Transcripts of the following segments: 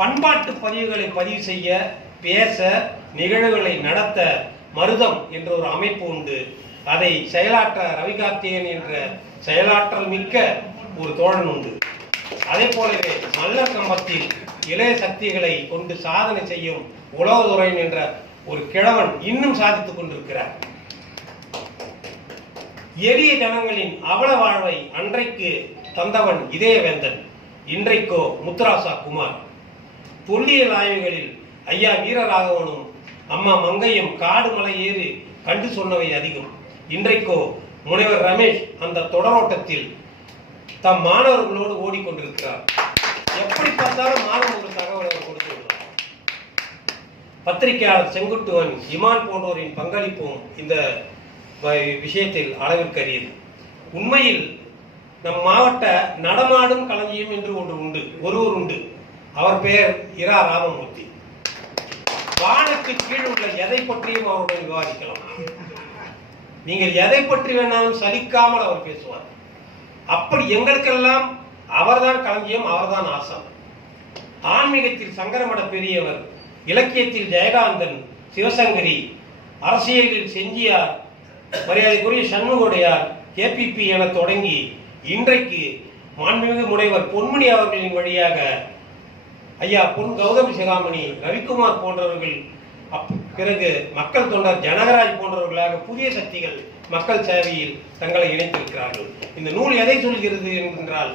பண்பாட்டு பதிவுகளை பதிவு செய்ய, பேச, நிகழ்வுகளை நடத்த மருதம் என்ற ஒரு அமைப்பு உண்டு. அதை செயலாற்ற ரவிகார்த்திகேயன் என்ற செயலாற்றல் மிக்க ஒரு தோழன் உண்டு. அதே போலவே மல்லர் கம்பத்தில் இளைய சக்திகளை கொண்டு சாதனை செய்யும் உலகதுரையன் என்ற ஒரு கிழவன் இன்னும் சாதித்துக் கொண்டிருக்கிறார். எளிய ஜனங்களின் அவல வாழ்வை அன்றைக்கு தந்தவன் இதயவேந்தன், இன்றைக்கோ முத்துராசா குமார். தொல்லியல் ஆய்வுகளில் ஐயா வீரராகவனும் அம்மா மங்கையும் காடு மலை ஏறி கண்டு சொன்னவை அதிகம். இன்றைக்கோ முனைவர் ரமேஷ் அந்த தொடரோட்டத்தில் தம் மாணவர்களோடு ஓடிக்கொண்டிருக்கிறார். எப்படி பார்த்தாலும் மாணவன் ஒரு தகவல் அவர் கொடுத்து விடுவார். பத்திரிகையாளர் செங்குட்டுவன், இமான் போன்றோரின் பங்களிப்பும் இந்த விஷயத்தில் அளவிற்கரியது. உண்மையில் நம் மாவட்ட நடமாடும் களஞ்சியம் என்று ஒருவர் உண்டு. அவர் பெயர் இரா ராமமூர்த்தி. வானத்து கீழ் உள்ள எதை பற்றியும் அவருடன் விவாதிக்கலாம். நீங்கள் எதை பற்றி வேணாலும் சலிக்காமல் அவர் பேசுவார். அப்படி எங்களுக்கெல்லாம் அவர்தான் களஞ்சியம், அவர்தான் ஆசான். ஆன்மீகத்தில் சங்கரமட பெரியவர், இலக்கியத்தில் ஜெயகாந்தன், சிவசங்கரி, அரசியலில் செஞ்சியார், மரியாதைக்குரிய சண்முகோடையார், கேபிபி என தொடங்கி இன்றைக்கு மாண்புமிகு முனைவர் பொன்முடி அவர்களின் வழியாக ஐயா பொன் கௌதமி சிகாமணி, ரவிக்குமார் போன்றவர்கள், பிறகு மக்கள் தொண்டர் ஜனகராஜ் போன்றவர்களாக புதிய சக்திகள் மக்கள் சேவையில் தங்களை இணைத்திருக்கிறார்கள். இந்த நூல் எதை சொல்கிறது என்றால்,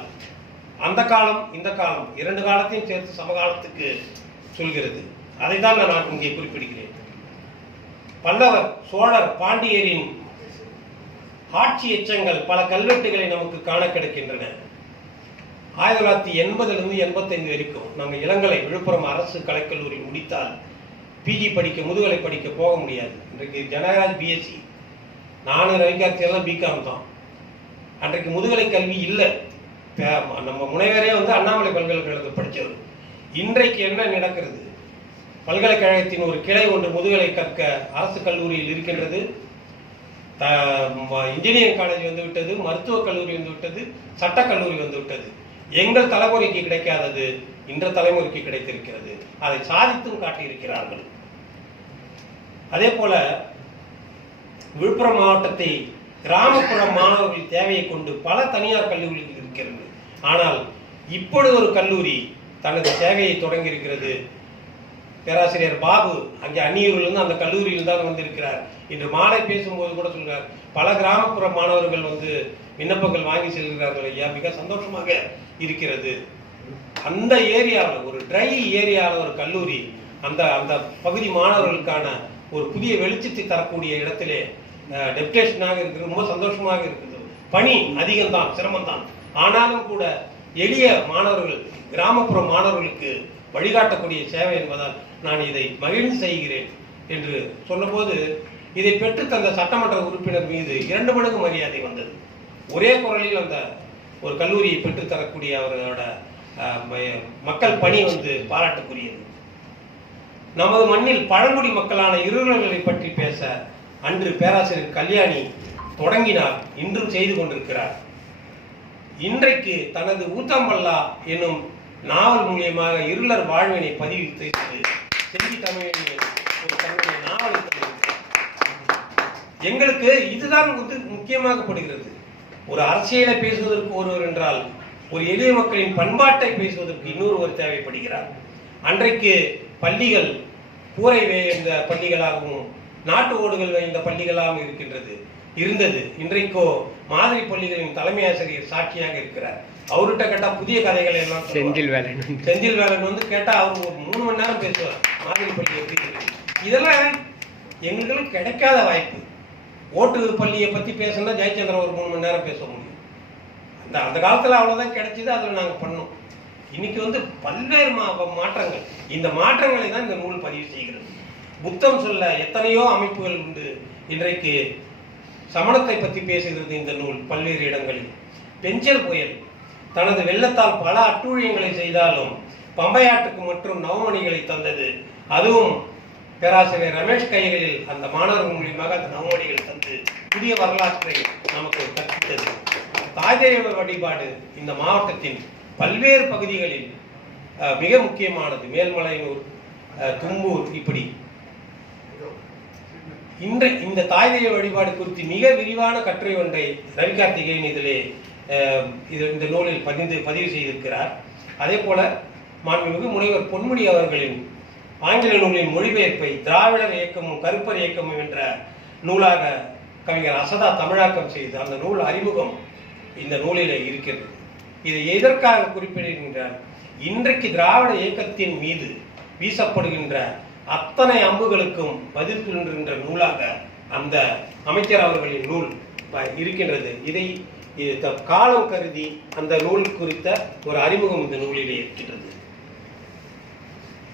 அந்த காலம் இந்த காலம் இரண்டு காலத்தையும் சேர்த்து சமகாலத்துக்கு சொல்கிறது. அதைத்தான் நான் இங்கே குறிப்பிடுகிறேன். பல்லவர், சோழர், பாண்டியரின் ஆட்சி எச்சங்கள் பல கல்வெட்டுகளை நமக்கு காண கிடைக்கின்றன. 1980 85 வரைக்கும் நம்ம இளங்கலை விழுப்புரம் அரசு கலைக்கல்லூரி முடித்தால் பிஜி படிக்க, முதுகலை படிக்க போக முடியாது. இன்றைக்கு ஜனகராஜ் பிஎஸ்சி, நானும் ரவிகார்த்தியெல்லாம் பிகாம் தான். அன்றைக்கு முதுகலை கல்வி இல்லை. நம்ம முனைவரே அண்ணாமலை பல்கலைக்கழகத்தில் படித்தவர். இன்றைக்கு என்ன நடக்கிறது? பல்கலைக்கழகத்தின் ஒரு கிளை ஒன்று முதுகலை கற்க அரசு கல்லூரியில் இருக்கின்றது. இன்ஜினியரிங் காலேஜ் வந்துவிட்டது, மருத்துவக் கல்லூரி வந்துவிட்டது, சட்டக்கல்லூரி வந்துவிட்டது. எங்கள் தலைமுறைக்கு கிடைக்காதது இன்ற தலைமுறைக்கு கிடைத்திருக்கிறது. அதை சாதித்தும் காட்டியிருக்கிறார்கள். அதே போல விழுப்புரம் மாவட்டத்தை கிராமப்புற மாணவர்கள் தேவையை கொண்டு பல தனியார் கல்லூரிகள் இருக்கிறது. ஆனால் இப்பொழுது ஒரு கல்லூரி தனது சேவையை தொடங்கி இருக்கிறது. பேராசிரியர் பாபு அங்கே அந்நியூரிலிருந்து அந்த கல்லூரியில் தான் வந்திருக்கிறார். இன்று மாலை பேசும்போது கூட சொல்கிறார், பல கிராமப்புற மாணவர்கள் விண்ணப்பங்கள் வாங்கி செல்கிறார்கள் ஐயா, மிக சந்தோஷமாக இருக்கிறது. அந்த ஏரியாவில், ஒரு ட்ரை ஏரியாவில் ஒரு கல்லூரி அந்த அந்த பகுதி மாணவர்களுக்கான ஒரு புதிய வெளிச்சத்தை தரக்கூடிய இடத்திலே டெப்டேஷனாக இருக்கிறது. ரொம்ப சந்தோஷமாக இருக்குது. பணி அதிகம்தான், சிரமம்தான். ஆனாலும் கூட எளிய மாணவர்கள், கிராமப்புற மாணவர்களுக்கு வழிகாட்டக்கூடிய சேவை என்பதால் நான் இதை மகிழ்ந்து செய்கிறேன் என்று சொன்னபோது, இதை பெற்று தந்த சட்டமன்ற உறுப்பினர் மீது 2 மடங்கு மரியாதை வந்தது. ஒரே குரலில் அந்த ஒரு கல்லூரியை பெற்றுத்தரக்கூடிய அவர்களோட மக்கள் பணி பாராட்டுக்குரியது. நமது மண்ணில் பழங்குடி மக்களான இருளர்களை பற்றி பேச அன்று பேராசிரியர் கல்யாணி தொடங்கினார், இன்றும் செய்து கொண்டிருக்கிறார். இன்றைக்கு தனது ஊத்தம்பல்லா என்னும் நாவல் மூலியமாக இருளர் வாழ்வினை பதிவு செய்து செஞ்சி தமிழில் ஒரு தன்னுடைய நாவலை எங்களுக்கு இதுதான் முக்கியமாகப்படுகிறது. ஒரு அரசியலை பேசுவதற்கு ஒருவர் என்றால், ஒரு எளிய மக்களின் பண்பாட்டை பேசுவதற்கு இன்னொருவர் தேவைப்படுகிறார். அன்றைக்கு பள்ளிகள் கூரை வேய்ந்த பள்ளிகளாகவும் நாட்டு ஓடுகள் வேய்ந்த பள்ளிகளாகவும் இருந்தது. இன்றைக்கோ மாதிரி பள்ளிகளின் தலைமை ஆசிரியர் சாட்சியாக இருக்கிறார். அவர்கிட்ட கேட்டா புதிய கதைகளை எல்லாம் செந்தில் வேலன் கேட்டா அவர் ஒரு 3 மணி நேரம் பேசுவார். மாதிரி பள்ளி எப்படி இருக்கு, இதெல்லாம் எங்களுக்கு கிடைக்காத வாய்ப்பு. ஓட்டு பள்ளியை பத்தி பேசணும்னா ஜெயச்சந்திரன் ஒரு 3 மணி நேரம் பேச முடியும். அந்த காலத்துல அவ்வளவுதான் கிடைச்சது, அதில் நாங்க பண்ணோம். இன்னைக்கு பல்வேறு மாற்றங்கள், இந்த மாற்றங்களை தான் இந்த நூல் பதிவு செய்கிறது. புத்தம் சொல்ல எத்தனையோ அமைப்புகள் உண்டு. இன்றைக்கு சமணத்தை பற்றி பேசுகிறது இந்த நூல் பல்வேறு இடங்களில். பெஞ்சல் புயல் தனது வெள்ளத்தால் பல அட்டூழியங்களை செய்தாலும் பம்பையாட்டுக்கு மற்றும் நவமணிகளை தந்தது. அதுவும் பேராசிரியர் ரமேஷ் கைகளில் அந்த மாணவர்கள் மூலியமாக அந்த நவமணிகள் தந்து புதிய வரலாற்றை நமக்கு கற்பித்தது. தாய்தெய்வ வழிபாடு இந்த மாவட்டத்தின் பல்வேறு பகுதிகளில் மிக முக்கியமானது. மேல்மலையனூர், தும்பூர், இப்படி இந்த தாய் தெய்வ வழிபாடு குறித்து மிக விரிவான கட்டுரை ஒன்றை ரவி கார்த்திகேயன் இதிலே இந்த நூலில் பதிவு செய்திருக்கிறார். அதே போல மாண்புமிகு முனைவர் பொன்முடி அவர்களின் ஆங்கில நூலின் மொழிபெயர்ப்பை திராவிடர் இயக்கமும் கருப்பர் இயக்கமும் என்ற நூலாக கவிஞர் அசதா தமிழாக்கம் செய்து அந்த நூல் அறிமுகம் இந்த நூலில் இருக்கிறது. இதை எதற்காக குறிப்பிடுகின்றார்? இன்றைக்கு திராவிட இயக்கத்தின் மீது வீசப்படுகின்ற அத்தனை அம்புகளுக்கும் பதில் சொல்கின்ற நூலாக அந்த அமைச்சர் அவர்களின் நூல் இருக்கின்றது. இதை காலம் கருதி அந்த நூல் குறித்த ஒரு அறிமுகம் இந்த நூலிலே இருக்கின்றது.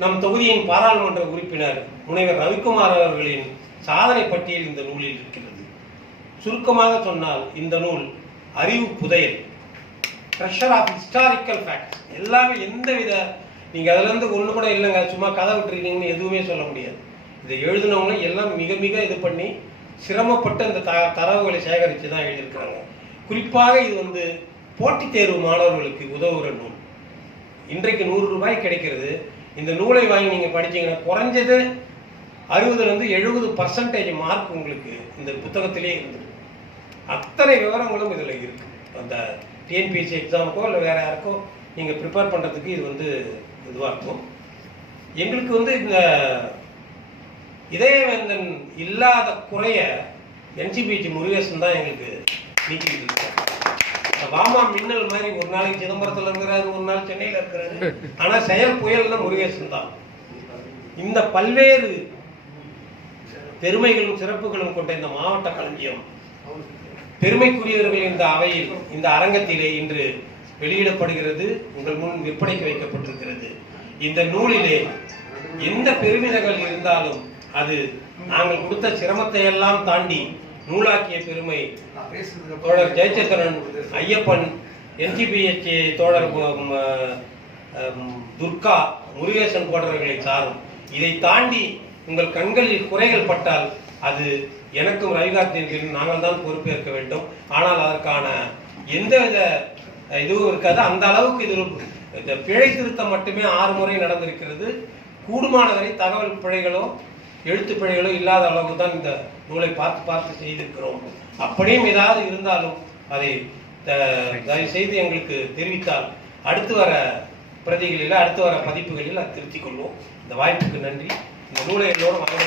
நம் தொகுதியின் பாராளுமன்ற உறுப்பினர் முனைவர் ரவிக்குமார் அவர்களின் சாதனை பட்டியல் இந்த நூலில் இருக்கிறது. சுருக்கமாக சொன்னால் இந்த நூல் அறிவு புதையல், ட்ரெஷர் ஆஃப் ஹிஸ்டாரிக்கல் ஃபேக்ட்ஸ். எல்லாமே எந்தவித நீங்கள் அதிலிருந்து ஒன்று கூட இல்லைங்க சும்மா கதை விட்டுருக்கீங்கன்னு எதுவுமே சொல்ல முடியாது. இதை எழுதினவங்களும் எல்லாம் மிக மிக இது பண்ணி சிரமப்பட்டு அந்த தரவுகளை சேகரித்து தான் எழுதியிருக்கிறாங்க. குறிப்பாக இது போட்டித் தேர்வு மாணவர்களுக்கு உதவுகிற நூல். இன்றைக்கு 100 ரூபாய் கிடைக்கிறது. இந்த நூலை வாங்கி நீங்கள் படித்தீங்கன்னா குறைஞ்சது 60% மார்க் உங்களுக்கு இந்த புத்தகத்திலே இருந்தது. அத்தனை விவரங்களும் இதில் இருக்கு. அந்த டிஎன்பிஎஸ்சி எக்ஸாமுக்கோ இல்லை வேற யாருக்கோ நீங்கள் ப்ரிப்பேர் பண்ணுறதுக்கு இது இதுவாக இருக்கும். எங்களுக்கு இந்த இதயவேந்தன் இல்லாத குறைய என்சிபிடி முருகேசன் தான் எங்களுக்கு நீக்கிட்டு இருக்காரு. வாமா மின்னல் மாதிரி ஒரு நாளைக்கு சிதம்பரத்தில் இருக்கிறாரு, ஒரு நாள் சென்னையில் இருக்கிறாரு. ஆனால் செயல் புயல்னா முருகேசன் தான். இந்த பல்வேறு பெருமைகளும் சிறப்புகளும் கொண்ட இந்த மாவட்ட களஞ்சியம் பெருமைக்குரியவர்கள் இந்த அவையில் இந்த அரங்கத்திலே இன்று வெளியிடப்படுகிறது, உங்கள் முன் விற்பனைக்கு வைக்கப்பட்டிருக்கிறது. இந்த நூலிலே எந்த பெருமிதங்கள் இருந்தாலும் அது நாங்கள் கொடுத்த சிரமத்தை எல்லாம் தாண்டி நூலாக்கிய பெருமை தோழர் ஜெயச்சந்திரன், ஐயப்பன், என்ஜிபிஎச் தோழர் துர்கா, முருகேசன் போன்றவர்களை சாரும். இதை தாண்டி உங்கள் கண்களில் குறைகள் பட்டால் அது எனக்கும் ரவிகார்த்திகேயனுக்கும் நாங்கள் தான் பொறுப்பேற்க வேண்டும். ஆனால் அதற்கான எந்தவித இதுவும் இருக்காது. அந்த அளவுக்கு இது இந்த பிழை திருத்தம் மட்டுமே 6 முறை நடந்திருக்கிறது. கூடுமானவரை தகவல் பிழைகளோ எழுத்து பிழைகளோ இல்லாத அளவுக்கு தான் இந்த நூலை பார்த்து செய்திருக்கிறோம். அப்படியும் ஏதாவது இருந்தாலும் அதை தயவு செய்து எங்களுக்கு தெரிவித்தால் அடுத்து வர பிரதிகளில் அடுத்து வர பதிப்புகளில் அதை திருத்திக் கொள்வோம். இந்த வாய்ப்புக்கு நன்றி. இந்த நூலை எல்லோரும் வாங்க